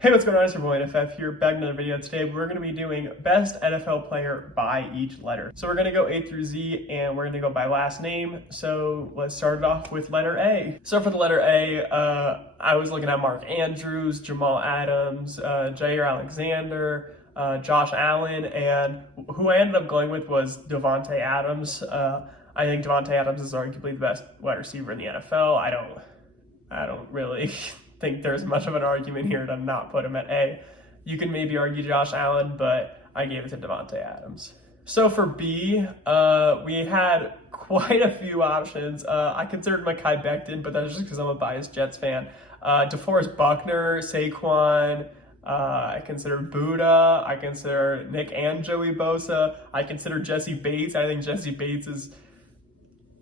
Hey, what's going on? It's your boy NFF here, back in another video. Today we're going to be doing best NFL player by each letter. So we're going to go A through Z and we're going to go by last name. So let's start it off with letter A. So for the letter A, I was looking at Mark Andrews, Jamal Adams, Jair Alexander, Josh Allen, and who I ended up going with was Davantae Adams. I think Davantae Adams is arguably the best wide receiver in the NFL. I don't really think there's much of an argument here to not put him at A. You can maybe argue Josh Allen, but I gave it to Davantae Adams. So for B, we had quite a few options. I considered Mekhi Becton, but that's just because I'm a biased Jets fan. DeForest Buckner, Saquon, I considered Buddha, I consider Nick and Joey Bosa, I consider Jesse Bates. I think Jesse Bates is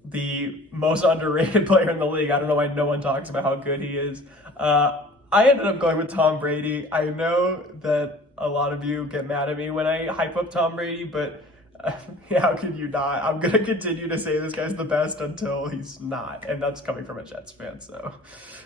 the most underrated player in the league. I don't know why no one talks about how good he is. I ended up going with Tom Brady. I know that a lot of you get mad at me when I hype up Tom Brady, but how can you not? I'm going to continue to say this guy's the best until he's not, and that's coming from a Jets fan, so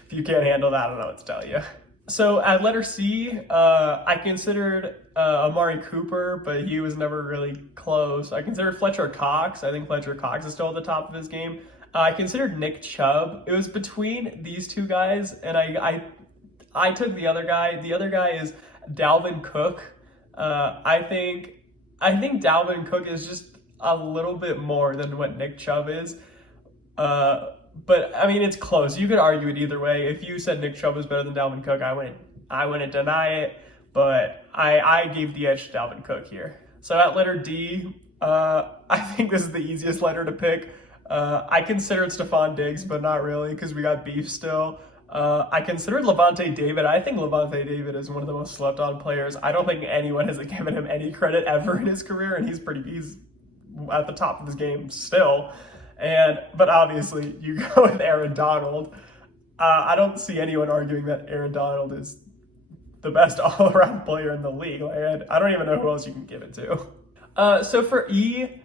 if you can't handle that, I don't know what to tell you. So at letter C, I considered Amari Cooper, but he was never really close. I considered Fletcher Cox. I think Fletcher Cox is still at the top of his game. I considered Nick Chubb. It was between these two guys, and I took the other guy. The other guy is Dalvin Cook. I think Dalvin Cook is just a little bit more than what Nick Chubb is. But I mean, it's close. You could argue it either way. If you said Nick Chubb was better than Dalvin Cook, I wouldn't deny it. But I gave the edge to Dalvin Cook here. So at letter D, I think this is the easiest letter to pick. I considered Stephon Diggs, but not really because we got beef still. I considered Lavonte David. I think Lavonte David is one of the most slept on players. I don't think anyone has given him any credit ever in his career, and he's at the top of his game still. But obviously you go with Aaron Donald. I don't see anyone arguing that Aaron Donald is the best all-around player in the league. I don't even know who else you can give it to. So for E,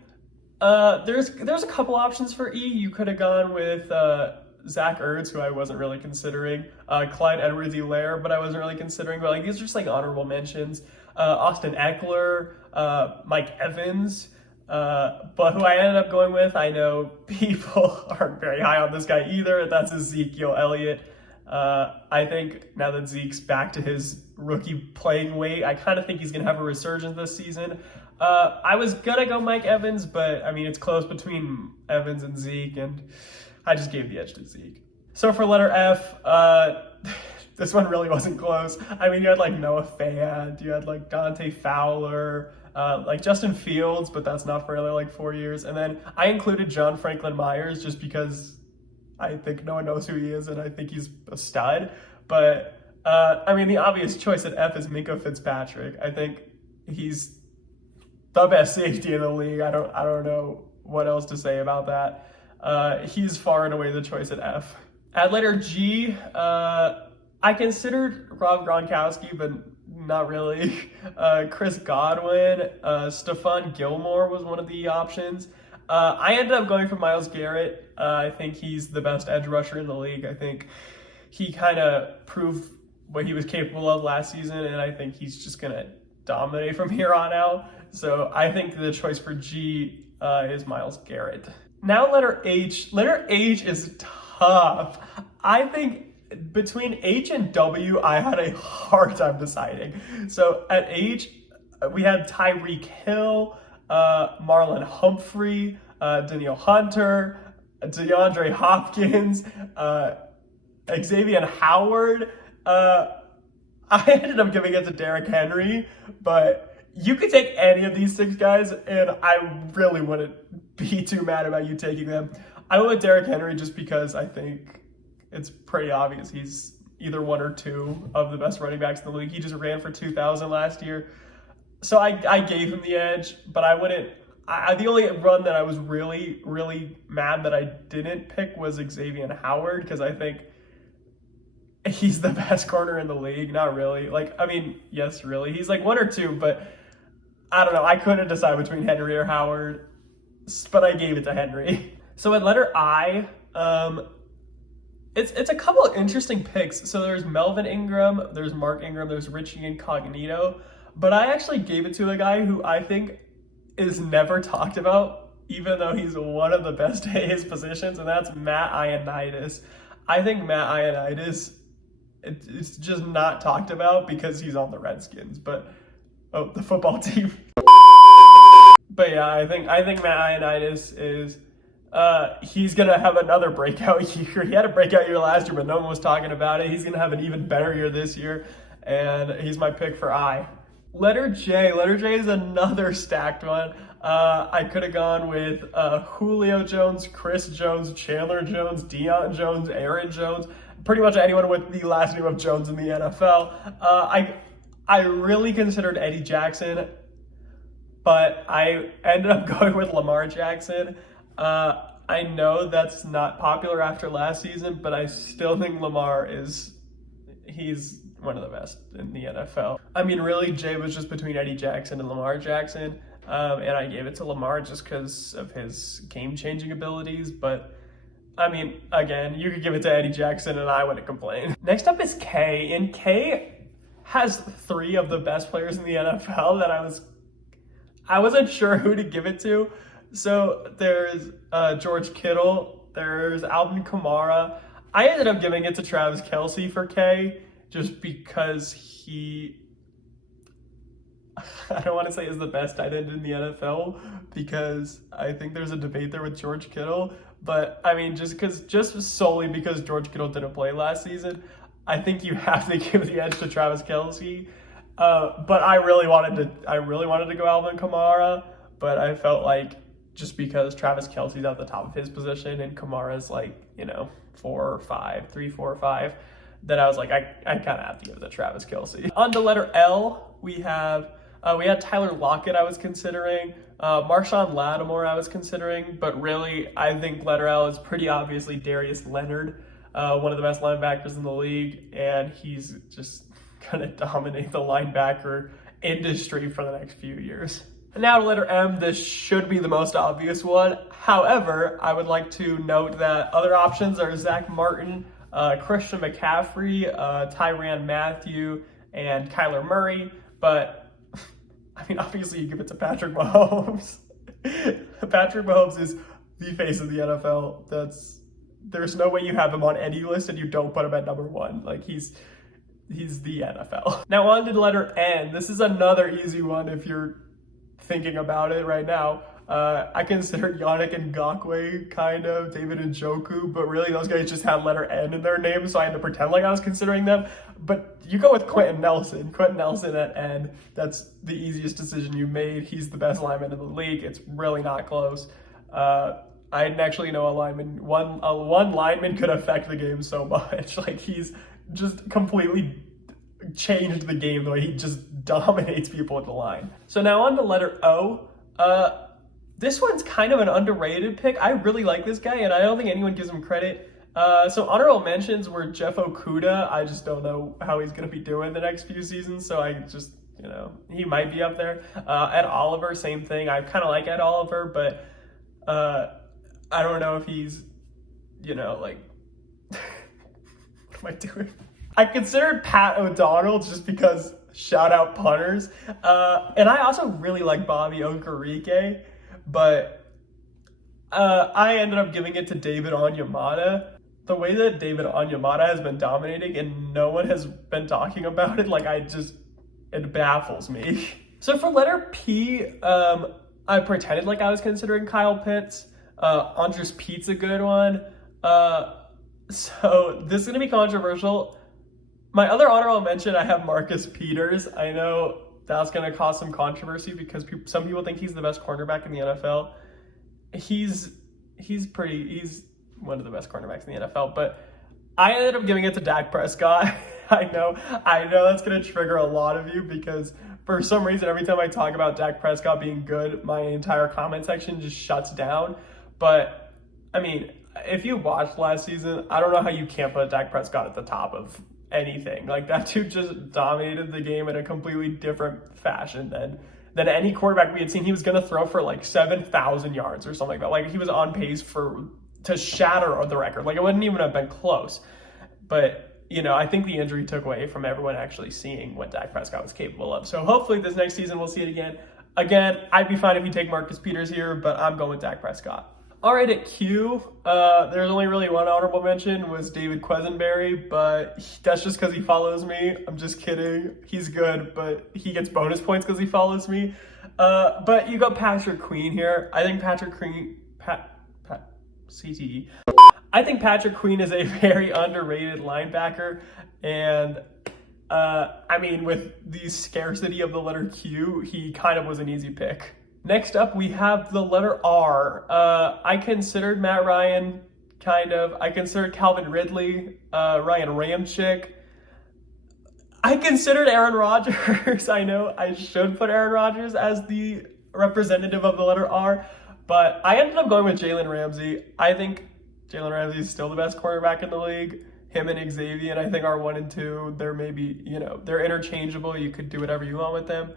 there's a couple options for E. You could have gone with Zach Ertz, who I wasn't really considering, Clyde Edwards-Helaire, but I wasn't really considering. But these are just honorable mentions. Austin Eckler, Mike Evans. But who I ended up going with, I know people aren't very high on this guy either. That's Ezekiel Elliott. I think now that Zeke's back to his rookie playing weight, I kind of think he's going to have a resurgence this season. I was going to go Mike Evans, but I mean, it's close between Evans and Zeke, and I just gave the edge to Zeke. So for letter F, this one really wasn't close. I mean, you had Noah Fant, you had Dante Fowler, Justin Fields, but that's not for another 4 years. And then I included John Franklin Myers just because I think no one knows who he is and I think he's a stud. But I mean, the obvious choice at F is Minkah Fitzpatrick. I think he's the best safety in the league. I don't know what else to say about that. He's far and away the choice at F. At letter G, I considered Rob Gronkowski, but not really. Chris Godwin, Stephon Gilmore was one of the options. I ended up going for Myles Garrett. I think he's the best edge rusher in the league. I think he kind of proved what he was capable of last season, and I think he's just going to dominate from here on out. So I think the choice for G is Myles Garrett. Now letter H. Letter H is tough. I think between H and W, I had a hard time deciding. So at H, we had Tyreek Hill, Marlon Humphrey, Danielle Hunter, DeAndre Hopkins, Xavier Howard. I ended up giving it to Derrick Henry, but you could take any of these 6 guys, and I really wouldn't be too mad about you taking them. I went with Derrick Henry just because I think it's pretty obvious he's either 1 or 2 of the best running backs in the league. He just ran for 2,000 last year. So I gave him the edge, but the only run that I was really, really mad that I didn't pick was Xavier Howard, because I think he's the best corner in the league. Not really. Yes, really. He's 1 or 2, but I don't know. I couldn't decide between Henry or Howard, but I gave it to Henry. So at letter I, It's a couple of interesting picks. So there's Melvin Ingram, there's Mark Ingram, there's Richie Incognito, but I actually gave it to a guy who I think is never talked about, even though he's one of the best at his positions, and that's Matt Ioannidis. I think Matt Ioannidis, it's just not talked about because he's on the Redskins, but the football team. But yeah, I think Matt Ioannidis is he's gonna have another breakout year. He had a breakout year last year, but no one was talking about it. He's gonna have an even better year this year, and he's my pick for I. Letter J. Letter J is another stacked one. I could have gone with Julio Jones, Chris Jones, Chandler Jones, Deion Jones, Aaron Jones, pretty much anyone with the last name of Jones in the NFL. I really considered Eddie Jackson, but I ended up going with Lamar Jackson. I know that's not popular after last season, but I still think Lamar he's one of the best in the NFL. I mean, really, Jay was just between Eddie Jackson and Lamar Jackson, and I gave it to Lamar just because of his game-changing abilities, but I mean, again, you could give it to Eddie Jackson and I wouldn't complain. Next up is K, and K has 3 of the best players in the NFL that I wasn't sure who to give it to. So there's George Kittle, there's Alvin Kamara. I ended up giving it to Travis Kelce for K just because I don't want to say is the best tight end in the NFL because I think there's a debate there with George Kittle. But I mean, just solely because George Kittle didn't play last season, I think you have to give the edge to Travis Kelce. But I really wanted to go Alvin Kamara, but I felt like just because Travis Kelce's at the top of his position and Kamara's like, 4 or 5, 3, 4 or 5, that I was like, I kind of have to give it to Travis Kelce. On to letter L, we had Tyler Lockett I was considering, Marshawn Lattimore I was considering, but really I think letter L is pretty obviously Darius Leonard, one of the best linebackers in the league, and he's just gonna dominate the linebacker industry for the next few years. And now to letter M, this should be the most obvious one. However, I would like to note that other options are Zach Martin, Christian McCaffrey, Tyrann Mathieu, and Kyler Murray. But, I mean, obviously you give it to Patrick Mahomes. Patrick Mahomes is the face of the NFL. There's no way you have him on any list and you don't put him at number 1. Like, he's the NFL. Now on to the letter N. This is another easy one if you're thinking about it right now. I considered Yannick Ngakoue, kind of, David Njoku, but really those guys just had letter N in their name, so I had to pretend like I was considering them. But you go with Quentonelson at N. That's the easiest decision you made. He's the best lineman in the league. It's really not close. I didn't actually know one lineman could affect the game so much. Like, he's just completely changed the game the way he just dominates people at the line. So now on to letter O. This one's kind of an underrated pick. I really like this guy, and I don't think anyone gives him credit. So honorable mentions were Jeff Okudah. I just don't know how he's going to be doing the next few seasons, so I just, he might be up there. Ed Oliver, same thing. I kind of like Ed Oliver, but I don't know if he's, like, what am I doing? I considered Pat O'Donnell just because shout out punters. And I also really like Bobby Okereke, but I ended up giving it to David Onyemata. The way that David Onyemata has been dominating and no one has been talking about it, it baffles me. So for letter P, I pretended like I was considering Kyle Pitts. Andres Pete's a good one. So this is going to be controversial. My other honorable mention, I have Marcus Peters. I know that's going to cause some controversy because some people think he's the best cornerback in the NFL. He's one of the best cornerbacks in the NFL, but I ended up giving it to Dak Prescott. I know that's going to trigger a lot of you because for some reason, every time I talk about Dak Prescott being good, my entire comment section just shuts down. But, I mean, if you watched last season, I don't know how you can't put Dak Prescott at the top of anything. Like, that dude just dominated the game in a completely different fashion than any quarterback we had seen. He was going to throw for 7,000 yards or something like that. Like, he was on pace for to shatter the record. Like, it wouldn't even have been close. But, you know, I think the injury took away from everyone actually seeing what Dak Prescott was capable of. So hopefully this next season we'll see it again. Again, I'd be fine if you take Marcus Peters here, but I'm going with Dak Prescott. All right, at Q, there's only really one honorable mention, was David Quesenberry, but that's just because he follows me. I'm just kidding. He's good, but he gets bonus points because he follows me. But you got Patrick Queen here. I think Patrick Queen, CTE. I think Patrick Queen is a very underrated linebacker, and I mean, with the scarcity of the letter Q, he kind of was an easy pick. Next up, we have the letter R. I considered Matt Ryan, kind of. I considered Calvin Ridley, Ryan Ramczyk. I considered Aaron Rodgers. I know I should put Aaron Rodgers as the representative of the letter R, but I ended up going with Jalen Ramsey. I think Jalen Ramsey is still the best quarterback in the league. Him and Xavier, I think, are 1 and 2. They're maybe, you know, they're interchangeable. You could do whatever you want with them.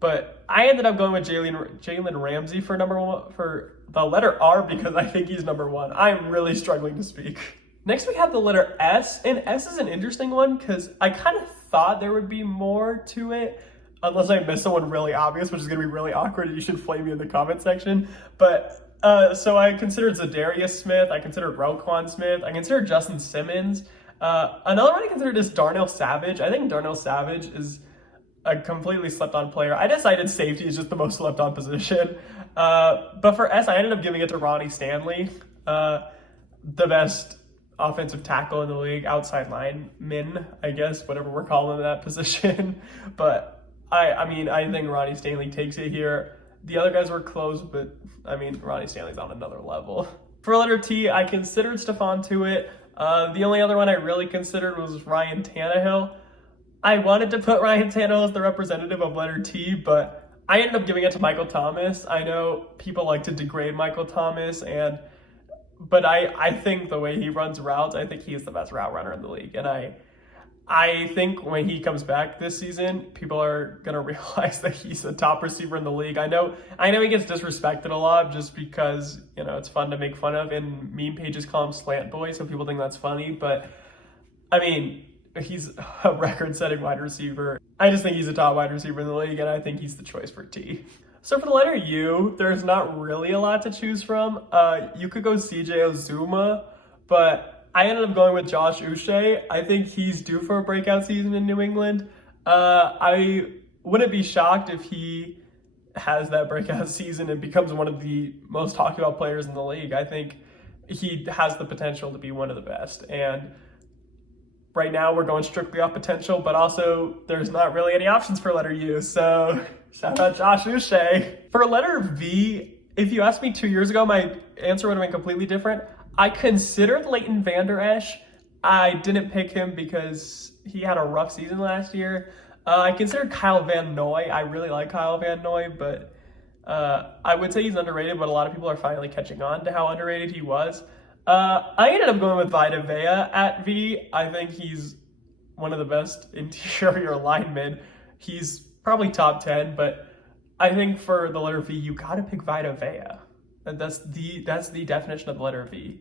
But I ended up going with Jalen Ramsey for number 1, for the letter R, because I think he's number 1. I'm really struggling to speak. Next, we have the letter S, and S is an interesting one because I kind of thought there would be more to it, unless I missed someone really obvious, which is going to be really awkward, and you should flame me in the comment section. But so I considered Zadarius Smith, I considered Roquan Smith, I considered Justin Simmons. Another one I considered is Darnell Savage. I think Darnell Savage is a completely slept-on player. I decided safety is just the most slept-on position. But for S, I ended up giving it to Ronnie Stanley, the best offensive tackle in the league, outside lineman, I guess, whatever we're calling that position. But I mean, I think Ronnie Stanley takes it here. The other guys were close, but I mean, Ronnie Stanley's on another level. For letter T, I considered Stephon Tuitt. The only other one I really considered was Ryan Tannehill. I wanted to put Ryan Tannehill as the representative of letter T, but I ended up giving it to Michael Thomas. I know people like to degrade Michael Thomas, but I think the way he runs routes, I think he is the best route runner in the league. And I think when he comes back this season, people are going to realize that he's the top receiver in the league. I know he gets disrespected a lot just because, you know, it's fun to make fun of, and meme pages call him Slant Boy, so people think that's funny. But, I mean, he's a record-setting wide receiver. I just think he's a top wide receiver in the league, and I think he's the choice for T. So for the letter U, there's not really a lot to choose from. You could go CJ Uzomah, but I ended up going with Josh Uche. I think he's due for a breakout season in New England. I wouldn't be shocked if he has that breakout season and becomes one of the most talked about players in the league. I think he has the potential to be one of the best. And right now we're going strictly off potential, but also there's not really any options for letter U. So shout out Josh Uche. For letter V, if you asked me 2 years ago, my answer would have been completely different. I considered Leighton Vander Esch. I didn't pick him because he had a rough season last year. I considered Kyle Van Noy. I really like Kyle Van Noy, but I would say he's underrated, but a lot of people are finally catching on to how underrated he was. I ended up going with Vita Vea at V. I think he's one of the best interior linemen. He's probably top 10, but I think for the letter V, you gotta pick Vita Vea. That's the definition of the letter V.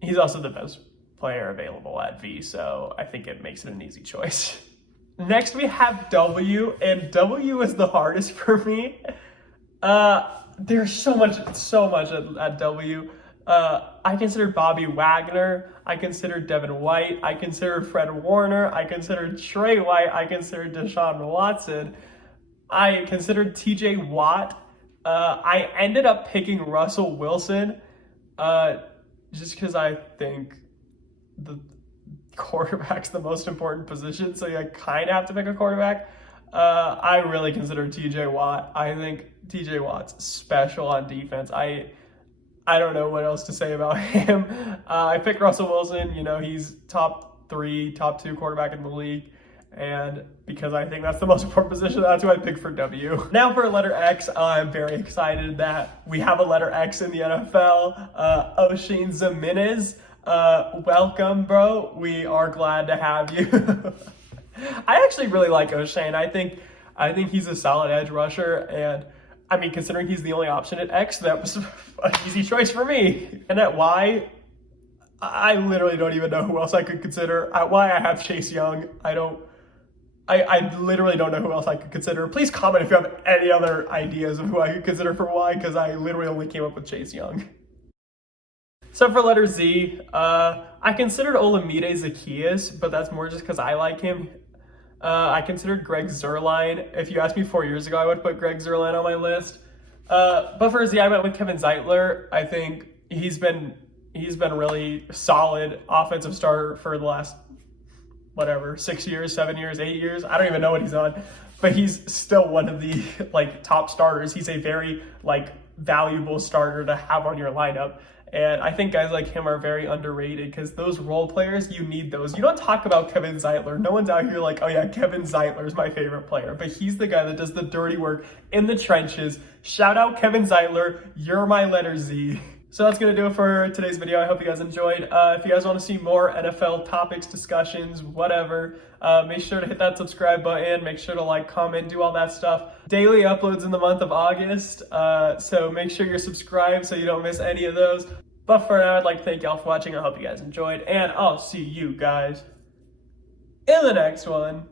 He's also the best player available at V, so I think it makes it an easy choice. Next, we have W, and W is the hardest for me. There's so much at W. I considered Bobby Wagner. I considered Devin White. I considered Fred Warner. I considered Trey White. I considered Deshaun Watson. I considered TJ Watt. I ended up picking Russell Wilson just because I think the quarterback's the most important position, so you kind of have to pick a quarterback. I really consider TJ Watt. I think TJ Watt's special on defense. I don't know what else to say about him. I picked Russell Wilson. You know, he's top 3, top 2 quarterback in the league. And because I think that's the most important position, that's who I picked for W. Now for letter X, I'm very excited that we have a letter X in the NFL. Oshane Ximines, welcome, bro. We are glad to have you. I actually really like Oshane. I think he's a solid edge rusher, and I mean, considering he's the only option at X, that was an easy choice for me. And at Y, I literally don't even know who else I could consider. Why I have Chase Young, I literally don't know who else I could consider. Please comment if you have any other ideas of who I could consider for Y, because I literally only came up with Chase Young. So for letter Z, I considered Olamide Zaccheaus, but that's more just because I like him. I considered Greg Zuerlein. If you asked me 4 years ago, I would put Greg Zuerlein on my list. But for Z, I went with Kevin Zeitler. I think he's been really solid offensive starter for the last, 6 years, 7 years, 8 years. I don't even know what he's on, but he's still one of the top starters. He's a very valuable starter to have on your lineup. And I think guys like him are very underrated because those role players, you need those. You don't talk about Kevin Zeitler. No one's out here like, oh yeah, Kevin Zeitler is my favorite player. But he's the guy that does the dirty work in the trenches. Shout out Kevin Zeitler. You're my letter Z. So that's going to do it for today's video. I hope you guys enjoyed. If you guys want to see more NFL topics, discussions, whatever, make sure to hit that subscribe button. Make sure to like, comment, do all that stuff. Daily uploads in the month of August. So make sure you're subscribed so you don't miss any of those. But for now, I'd like to thank y'all for watching. I hope you guys enjoyed. And I'll see you guys in the next one.